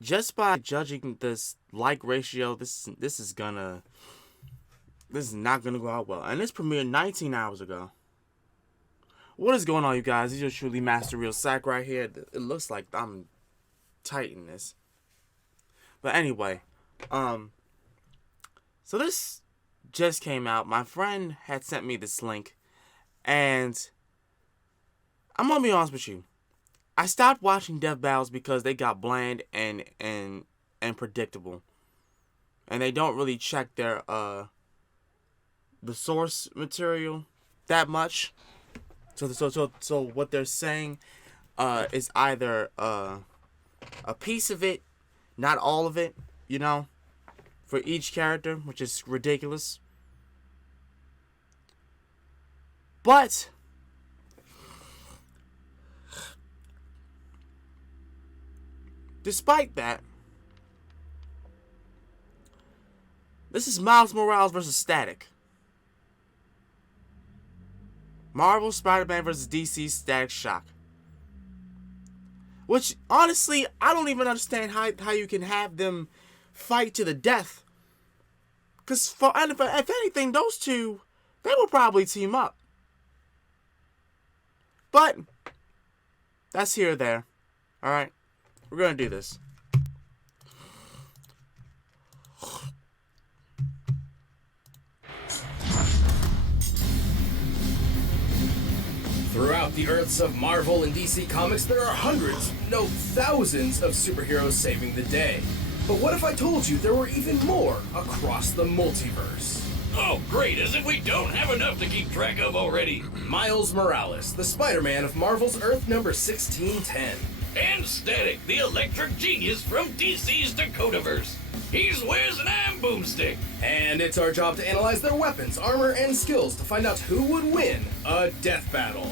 just by judging this like ratio, this is not gonna go out well. And this premiered 19 hours ago. What is going on, you guys? This is your truly Master Ryo Sakurai here. It looks like I'm tighten this. But anyway, so this just came out. My friend had sent me this link, and I'm gonna be honest with you. I stopped watching death battles because they got bland and predictable, and they don't really check their the source material that much. So what they're saying is either a piece of it, not all of it, for each character, which is ridiculous. But despite that, this is Miles Morales versus Static. Marvel Spider-Man vs. DC Static Shock. Which, honestly, I don't even understand how you can have them fight to the death. Because, if anything, those two, they will probably team up. But, that's here or there. Alright? We're going to do this. Throughout the Earths of Marvel and DC Comics, there are hundreds, no thousands of superheroes saving the day. But what if I told you there were even more across the multiverse? Oh, great, as if we don't have enough to keep track of already. Miles Morales, the Spider-Man of Marvel's Earth number 1610. And Static, the electric genius from DC's Dakotaverse. He's Wiz and I'm Boomstick. And it's our job to analyze their weapons, armor, and skills to find out who would win a death battle.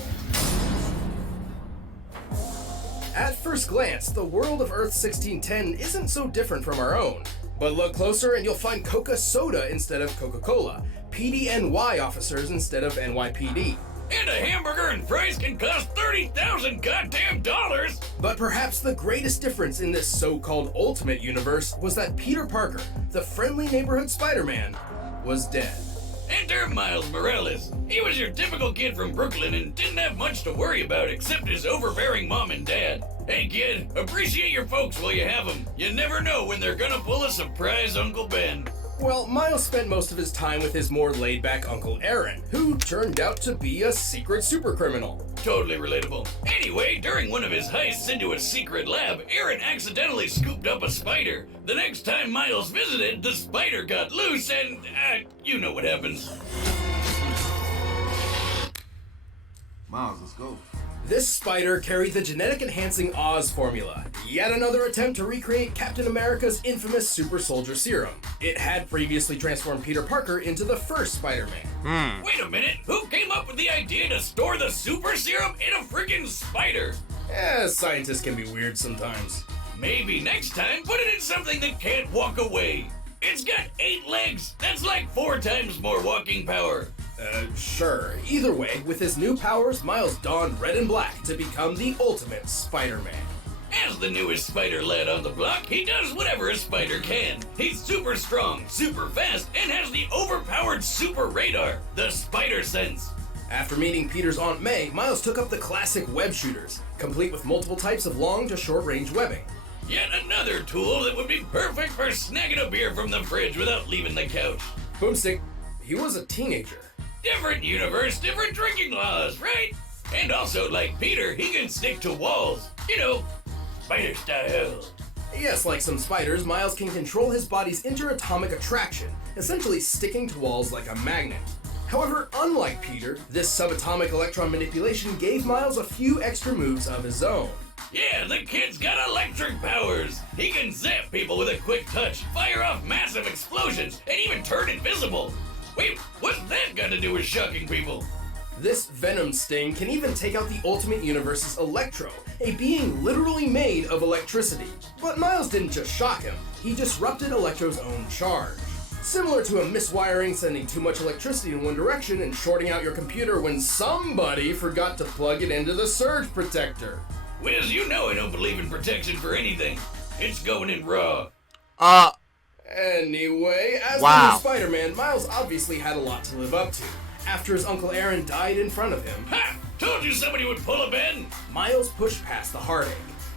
At first glance, the world of Earth 1610 isn't so different from our own. But look closer and you'll find Coca-Soda instead of Coca-Cola, PDNY officers instead of NYPD. And a hamburger and fries can cost 30,000 goddamn dollars! But perhaps the greatest difference in this so-called Ultimate Universe was that Peter Parker, the friendly neighborhood Spider-Man, was dead. Enter Miles Morales. He was your typical kid from Brooklyn and didn't have much to worry about except his overbearing mom and dad. Hey kid, appreciate your folks while you have them. You never know when they're gonna pull a surprise Uncle Ben. Well, Miles spent most of his time with his more laid-back Uncle Aaron, who turned out to be a secret supercriminal. Totally relatable. Anyway, during one of his heists into a secret lab, Aaron accidentally scooped up a spider. The next time Miles visited, the spider got loose and, you know what happens. Miles, let's go. This spider carried the genetic enhancing Oz formula, yet another attempt to recreate Captain America's infamous super soldier serum. It had previously transformed Peter Parker into the first Spider-Man. Wait a minute, who came up with the idea to store the super serum in a freaking spider? Scientists can be weird sometimes. Maybe next time put it in something that can't walk away. It's got 8 legs, that's like 4 times more walking power. Sure. Either way, with his new powers, Miles donned red and black to become the ultimate Spider-Man. As the newest spider lad on the block, he does whatever a spider can. He's super strong, super fast, and has the overpowered super radar, the Spider Sense. After meeting Peter's Aunt May, Miles took up the classic web shooters, complete with multiple types of long to short range webbing. Yet another tool that would be perfect for snagging a beer from the fridge without leaving the couch. Boomstick, he was a teenager. Different universe, different drinking laws, right? And also, like Peter, he can stick to walls. You know, spider style. Yes, like some spiders, Miles can control his body's interatomic attraction, essentially sticking to walls like a magnet. However, unlike Peter, this subatomic electron manipulation gave Miles a few extra moves of his own. Yeah, the kid's got electric powers. He can zap people with a quick touch, fire off massive explosions, and even turn invisible. Wait, what's that got to do with shocking people? This Venom Sting can even take out the Ultimate Universe's Electro, a being literally made of electricity. But Miles didn't just shock him, he disrupted Electro's own charge. Similar to a miswiring sending too much electricity in one direction and shorting out your computer when somebody forgot to plug it into the surge protector. Wiz, you know I don't believe in protection for anything. It's going in raw. Anyway, as the Wow. new Spider-Man, Miles obviously had a lot to live up to. After his Uncle Aaron died in front of him, Ha! Told you somebody would pull a Ben. Miles pushed past the heartache.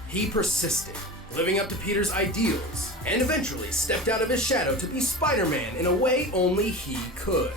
He persisted, living up to Peter's ideals, and eventually stepped out of his shadow to be Spider-Man in a way only he could.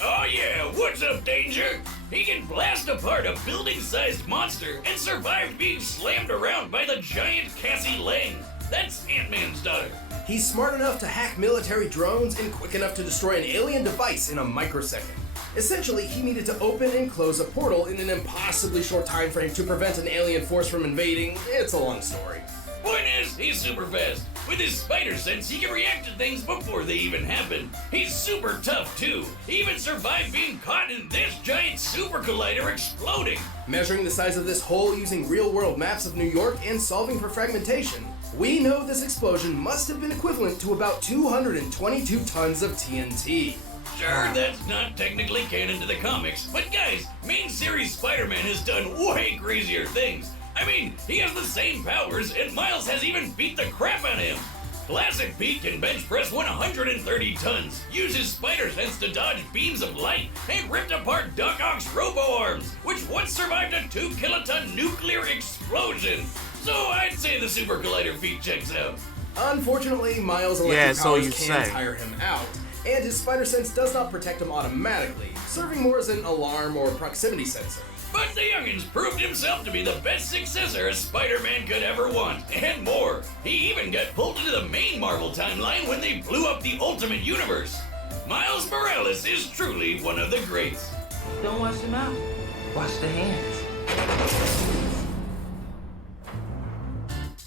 Oh yeah, what's up, Danger? He can blast apart a building-sized monster and survived being slammed around by the giant Cassie Lang. That's Ant-Man's daughter. He's smart enough to hack military drones and quick enough to destroy an alien device in a microsecond. Essentially, he needed to open and close a portal in an impossibly short time frame to prevent an alien force from invading. It's a long story. Point is, he's super fast. With his spider sense, he can react to things before they even happen. He's super tough, too. He even survived being caught in this giant super collider exploding. Measuring the size of this hole using real-world maps of New York and solving for fragmentation, we know this explosion must have been equivalent to about 222 tons of TNT. Sure, that's not technically canon to the comics, but guys, main series Spider-Man has done way crazier things. I mean, he has the same powers, and Miles has even beat the crap out of him. Classic Pete can bench press 130 tons, use his spider sense to dodge beams of light, and ripped apart Doc Ock's robo-arms, which once survived a 2-kiloton nuclear explosion. So I'd say the Super Collider feat checks out. Unfortunately, Miles' electric Yeah, so powers you can say. tire him out, and his spider sense does not protect him automatically, serving more as an alarm or proximity sensor. But the youngins proved himself to be the best successor a Spider-Man could ever want, and more. He even got pulled into the main Marvel timeline when they blew up the Ultimate Universe. Miles Morales is truly one of the greats. Don't wash the mouth, wash the hands.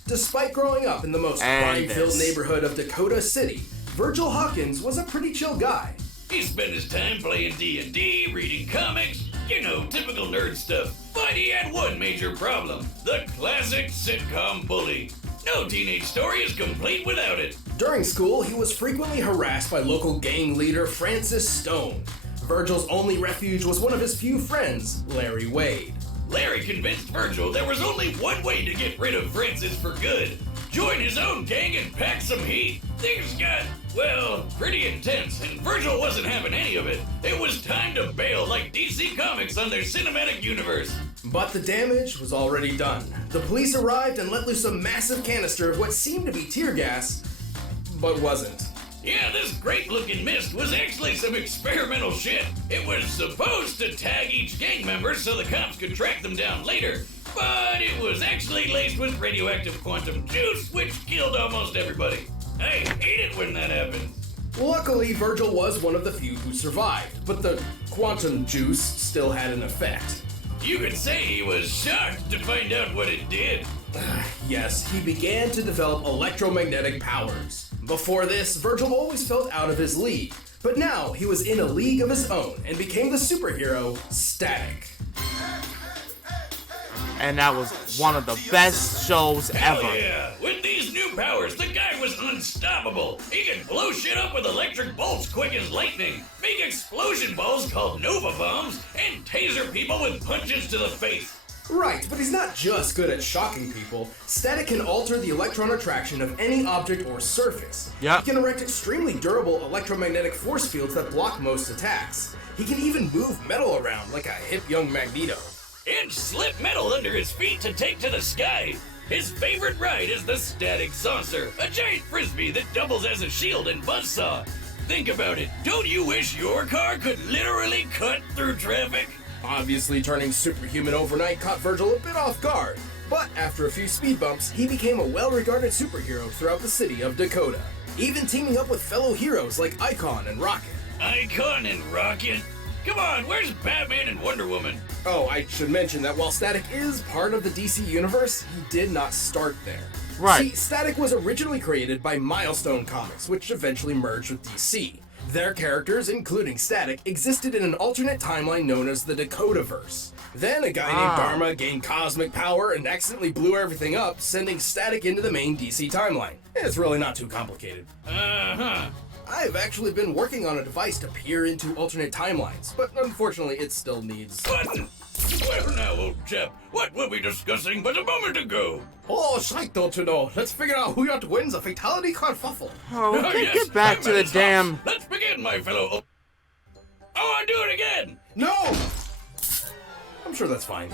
Despite growing up in the most And crime-filled this. neighborhood of Dakota City, Virgil Hawkins was a pretty chill guy. He spent his time playing D&D, reading comics, you know, typical nerd stuff. But he had one major problem, the classic sitcom bully. No teenage story is complete without it. During school, he was frequently harassed by local gang leader Francis Stone. Virgil's only refuge was one of his few friends, Larry Wade. Larry convinced Virgil there was only one way to get rid of Francis for good. Join his own gang and pack some heat. Things got, well, pretty intense, and Virgil wasn't having any of it. It was time to bail like DC Comics on their cinematic universe. But the damage was already done. The police arrived and let loose a massive canister of what seemed to be tear gas, but wasn't. Yeah, this great-looking mist was actually some experimental shit. It was supposed to tag each gang member so the cops could track them down later, but it was actually laced with radioactive quantum juice, which killed almost everybody. I hate it when that happens. Luckily, Virgil was one of the few who survived, but the quantum juice still had an effect. You could say he was shocked to find out what it did. Yes, he began to develop electromagnetic powers. Before this, Virgil always felt out of his league, but now he was in a league of his own and became the superhero Static. And that was one of the best shows Hell ever. yeah! With these new powers, the guy was unstoppable. He could blow shit up with electric bolts quick as lightning, make explosion balls called Nova Bombs, and taser people with punches to the face. Right, but he's not just good at shocking people. Static can alter the electron attraction of any object or surface. Yep. He can erect extremely durable electromagnetic force fields that block most attacks. He can even move metal around like a hip young Magneto. And slip metal under his feet to take to the sky. His favorite ride is the Static Saucer, a giant frisbee that doubles as a shield and buzzsaw. Think about it. Don't you wish your car could literally cut through traffic? Obviously, turning superhuman overnight caught Virgil a bit off guard, but after a few speed bumps, he became a well-regarded superhero throughout the city of Dakota, even teaming up with fellow heroes like Icon and Rocket. Icon and Rocket? Come on, where's Batman and Wonder Woman? Oh, I should mention that while Static is part of the DC Universe, he did not start there. Right. See, Static was originally created by Milestone Comics, which eventually merged with DC. Their characters, including Static, existed in an alternate timeline known as the Dakotaverse. Then a guy named Dharma gained cosmic power and accidentally blew everything up, sending Static into the main DC timeline. It's really not too complicated. Uh-huh. I've actually been working on a device to peer into alternate timelines, but unfortunately it still needs... Button! Well now, old chap, what were we discussing but a moment ago? Oh, shite, don't you know? Let's figure out who yet wins a fatality kerfuffle. Oh, Yes, get back I'm to at the its damn. tops. Let's begin, my fellow. Oh, I do it again. No! I'm sure that's fine.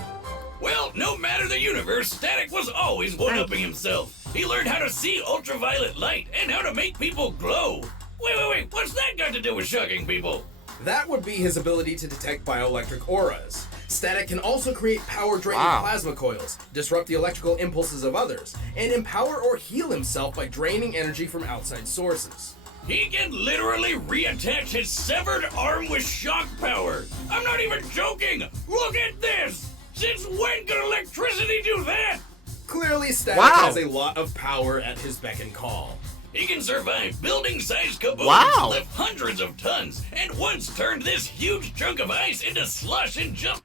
Well, no matter the universe, Static was always one-upping himself. He learned how to see ultraviolet light and how to make people glow. Wait, what's that got to do with shocking people? That would be his ability to detect bioelectric auras. Static can also create power-draining Wow. plasma coils, disrupt the electrical impulses of others, and empower or heal himself by draining energy from outside sources. He can literally reattach his severed arm with shock power. I'm not even joking. Look at this. Since when could electricity do that? Clearly, Static Wow. has a lot of power at his beck and call. He can survive building-sized kabooms, Wow. lift hundreds of tons, and once turned this huge chunk of ice into slush in just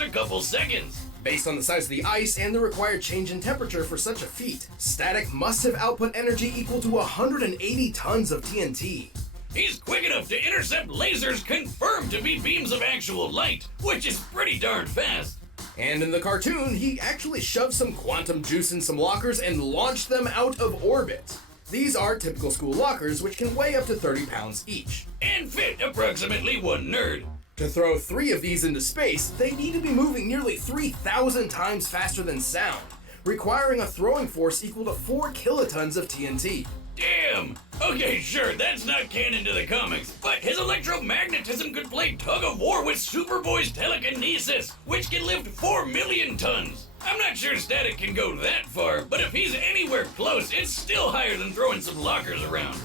a couple seconds. Based on the size of the ice and the required change in temperature for such a feat, Static must have output energy equal to 180 tons of TNT. He's quick enough to intercept lasers confirmed to be beams of actual light, which is pretty darn fast. And in the cartoon, he actually shoved some quantum juice in some lockers and launched them out of orbit. These are typical school lockers, which can weigh up to 30 pounds each. And fit approximately one nerd. To throw 3 of these into space, they need to be moving nearly 3,000 times faster than sound, requiring a throwing force equal to 4 kilotons of TNT. Damn! Okay, sure, that's not canon to the comics, but his electromagnetism could play tug of war with Superboy's telekinesis, which can lift 4 million tons. I'm not sure Static can go that far, but if he's anywhere close, it's still higher than throwing some lockers around.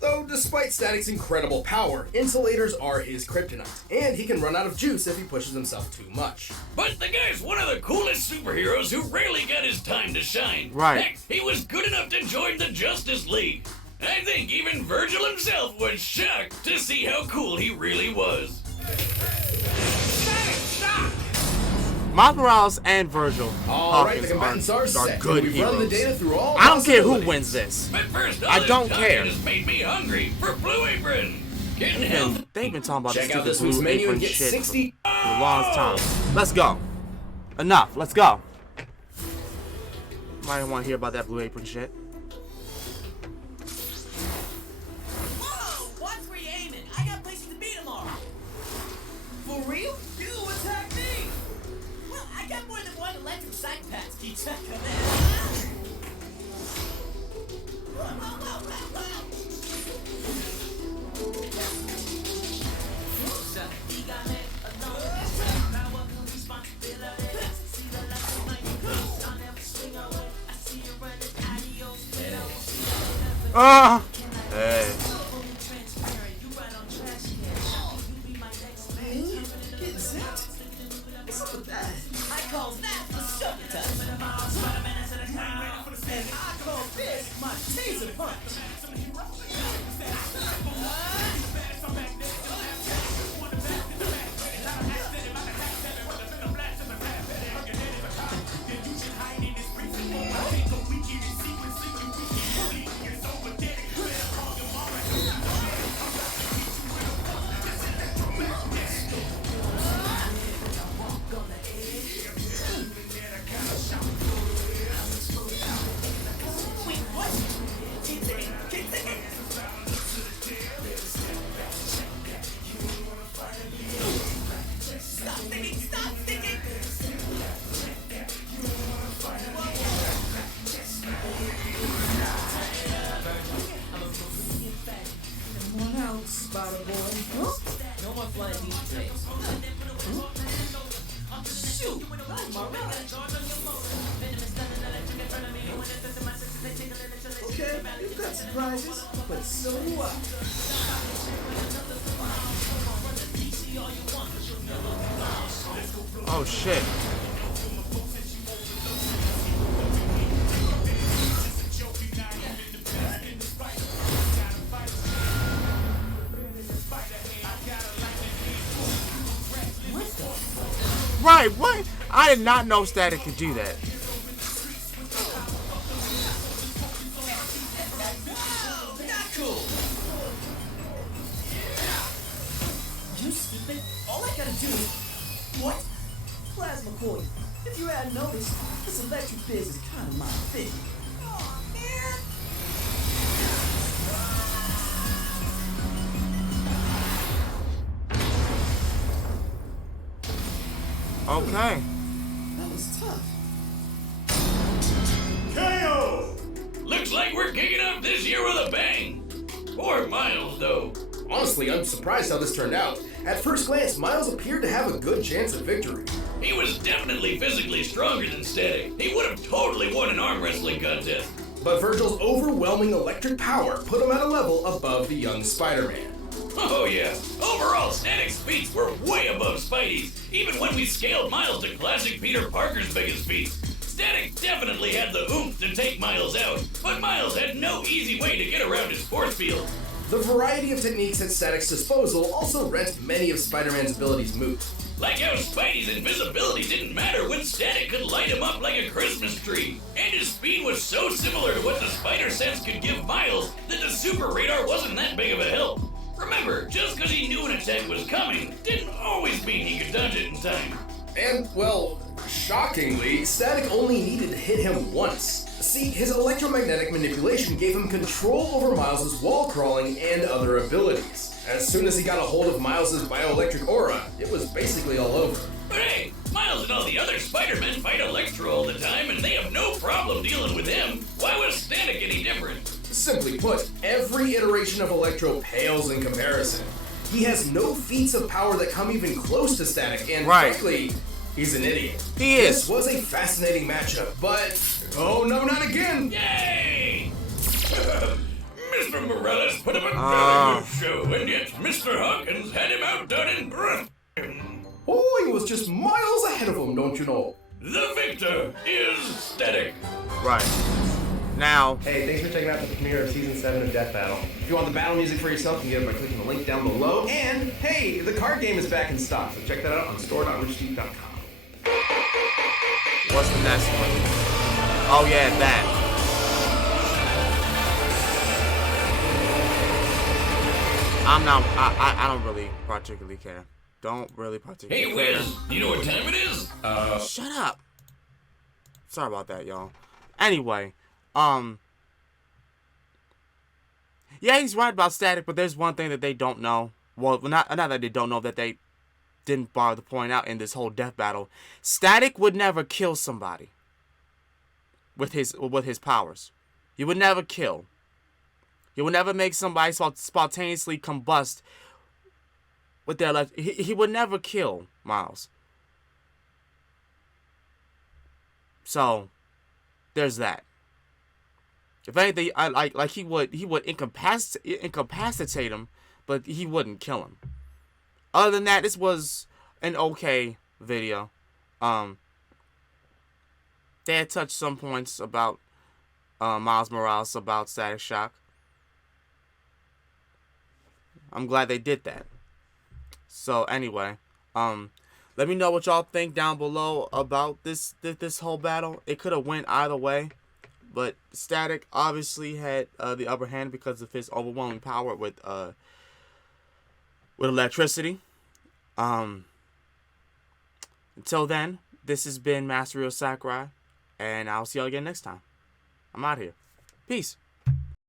Though, despite Static's incredible power, insulators are his kryptonite, and he can run out of juice if he pushes himself too much. But the guy's one of the coolest superheroes who rarely got his time to shine. Right. Heck, he was good enough to join the Justice League. I think even Virgil himself was shocked to see how cool he really was. Miles Morales and Virgil Alright, the Hawkins combatants are set. good We've heroes. run the data through all I don't care who possibilities. wins this. But first, all I this don't talking care. has made me hungry for Blue Apron. Getting healthy. They've been talking about Check this out stupid this week's Blue menu Apron and get shit 60. for a long time. Let's go. Enough. Let's go. Might want to hear about that Blue Apron shit. Whoa! Watch where you're aiming. I got places to be tomorrow. For real? You attack me! Well, I got more than one electric psychopath to keep track of that. Whoa, whoa, whoa, whoa, whoa! Ah. Hey. I call that the sugar touch. And I call this my taser punch. Wait, what? Keep thinking, keep thinking. Stop thinking, stop thinking. Come on out, Spider Boy. No more flying these days. Shoot! Okay, you've got surprises, but so do I. Oh shit. Right, what? I did not know Static could do that. Whoa, not cool. You stupid. All I gotta do is... What? I noticed this electric biz is kind of my thing. Aw, man. Okay. That was tough. KO! Looks like we're kicking off this year with a bang. Poor Miles, though. Honestly, I'm surprised how this turned out. At first glance, Miles appeared to have a good chance at victory. He was definitely physically stronger than Static. He would have totally won an arm wrestling contest. But Virgil's overwhelming electric power put him at a level above the young Spider-Man. Oh yeah, overall Static's feats were way above Spidey's, even when we scaled Miles to classic Peter Parker's biggest feat. Static definitely had the oomph to take Miles out, but Miles had no easy way to get around his force field. The variety of techniques at Static's disposal also rent many of Spider-Man's abilities moot. Like how Spidey's invisibility didn't matter when Static could light him up like a Christmas tree. And his speed was so similar to what the spider sense could give Miles that the super radar wasn't that big of a help. Remember, just because he knew an attack was coming didn't always mean he could dodge it in time. And, well, shockingly, Static only needed to hit him once. See, his electromagnetic manipulation gave him control over Miles' wall crawling and other abilities. As soon as he got a hold of Miles' bioelectric aura, it was basically all over. But hey, Miles and all the other Spider-Men fight Electro all the time and they have no problem dealing with him. Why was Static any different? Simply put, every iteration of Electro pales in comparison. He has no feats of power that come even close to Static, and frankly, he's an idiot. He is. This was a fascinating matchup, but oh no, not again! Yay! Mr. Morales put up a very good show, and yet Mr. Hawkins had him outdone in breath. Oh, he was just miles ahead of him, don't you know? The victor is Static. Right. Now, Hey, thanks for checking out the premiere of Season 7 of Death Battle. If you want the battle music for yourself, you can get it by clicking the link down below. And, hey, the card game is back in stock, so check that out on store.richdeep.com. what's the next one? Oh yeah, that. I don't really particularly care. Don't really particularly Hey, care. Wiz, you know what time it is? Shut up. Sorry about that, y'all. Anyway, yeah, he's right about Static, but there's one thing that they don't know. Well, not that they don't know, that they didn't bother to point out in this whole death battle. Static would never kill somebody with his powers. He would never kill. He would never make somebody spontaneously combust with their left. He would never kill Miles. So there's that. If anything, I like he would incapacitate him, but he wouldn't kill him. Other than that, this was an okay video. They had touched some points about Miles Morales, about Static Shock. I'm glad they did that. So anyway, let me know what y'all think down below about this whole battle. It could have went either way, but Static obviously had the upper hand because of his overwhelming power with electricity. Until then, this has been Master Ryo Sakurai, and I'll see y'all again next time. I'm out here. Peace.